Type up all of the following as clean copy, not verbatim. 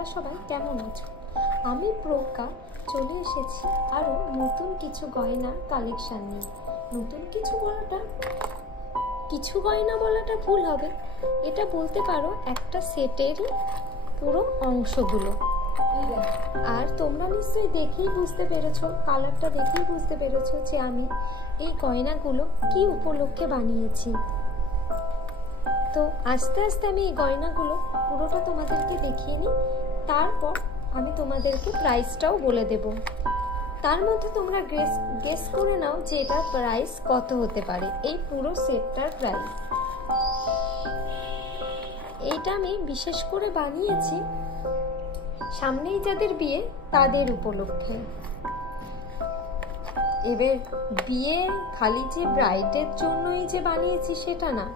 তোমরা সবাই কেমন আছো? আমি প্রজ্ঞা চলে এসেছি আরও নতুন কিছু গয়না কালেকশান নিয়ে। নতুন কিছু গয়না বলাটা ভুল হবে, এটা বলতে পারো একটা সেটেরই পুরো অংশগুলো। আর তোমরা নিশ্চয়ই দেখেই বুঝতে পেরেছো, কালারটা দেখেই বুঝতে পেরেছো যে আমি এই গয়নাগুলো কি উপলক্ষে বানিয়েছি। তো আস্তে আস্তে আমি এই গয়নাগুলো পুরোটা তোমাদেরকে দেখিয়ে নিই, তারপর আমি তোমাদেরকে প্রাইসটাও বলে দেব। তার মধ্যে তোমরা গেস করে নাও যে এটার প্রাইস কত হতে পারে। এই পুরো সেটটার প্রাইস, এইটা আমি বিশেষ করে বানিয়েছি সামনেই যাদের বিয়ে তাদের উপলক্ষে। এবার বিয়ে খালি যে ব্রাইডের জন্যই যে বানিয়েছি সেটা না।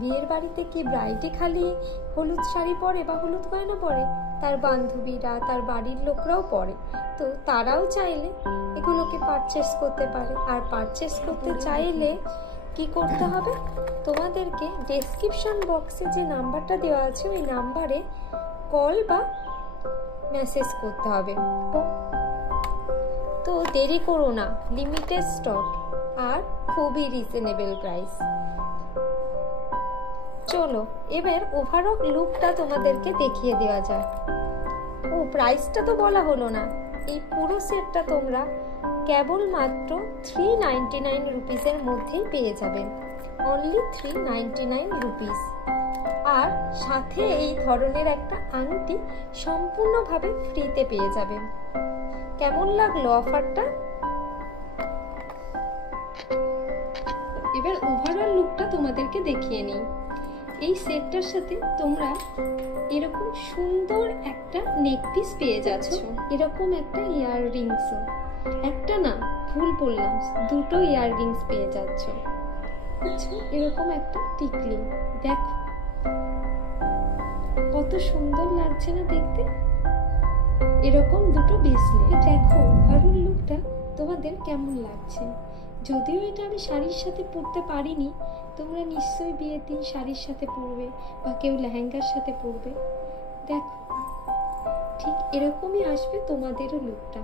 বিয়ের বাড়িতে কি ব্রাইডে খালি হলুদ শাড়ি পরে বা হলুদ গয়না পরে, তার বান্ধবীরা, তার বাড়ির লোকরাও পরে। তো তারাও চাইলে এগুলোকে পারচেস করতে পারে। আর পারচেস করতে চাইলে কি করতে হবে, তোমাদেরকে ডেসক্রিপশন বক্সে যে নাম্বারটা দেওয়া আছে ওই নাম্বারে কল বা মেসেজ করতে হবে। তো দেরি করো না, লিমিটেড স্টক আর খুবই রিজনেবল প্রাইস। চলো এবার ওভারঅল লুকটা তোমাদেরকে দেখিয়ে দেওয়া যায়। ও প্রাইসটা তো বলা হলো না। এই পুরো সেটটা তোমরা কেবলমাত্র 399 রুপিসের মধ্যেই পেয়ে যাবেন, অনলি 399 রুপিস। আর সাথে এই ধরনের একটা আংটি সম্পূর্ণভাবে ফ্রিতে পেয়ে যাবেন। কেমন লাগলো অফারটা? এবার ওভারঅল লুকটা তোমাদেরকে দেখিয়ে নিই। এই সেটটার সাথে তোমরা এরকম সুন্দর একটা নেক পিস পেয়ে যাচ্ছ, এরকম একটা ইয়াররিংসও, একটা না ভুল বললাম, দুটো ইয়াররিংস পেয়ে যাচ্ছ। আচ্ছা, এরকম একটা টিকলি, দেখো কত সুন্দর লাগছে না দেখতে। এরকম দুটো ব্রেসলেট। দেখো ওভারঅল লুকটা তোমাদের কেমন লাগছে। যদিও এটা আমি শাড়ির সাথে পরতে পারিনি, তোমরা নিশ্চয়ই বিয়ের দিন শাড়ির সাথে পরবে বা কেউ লেহেঙ্গার সাথে পরবে। দেখো ঠিক এরকমই আসবে তোমাদেরও লুকটা।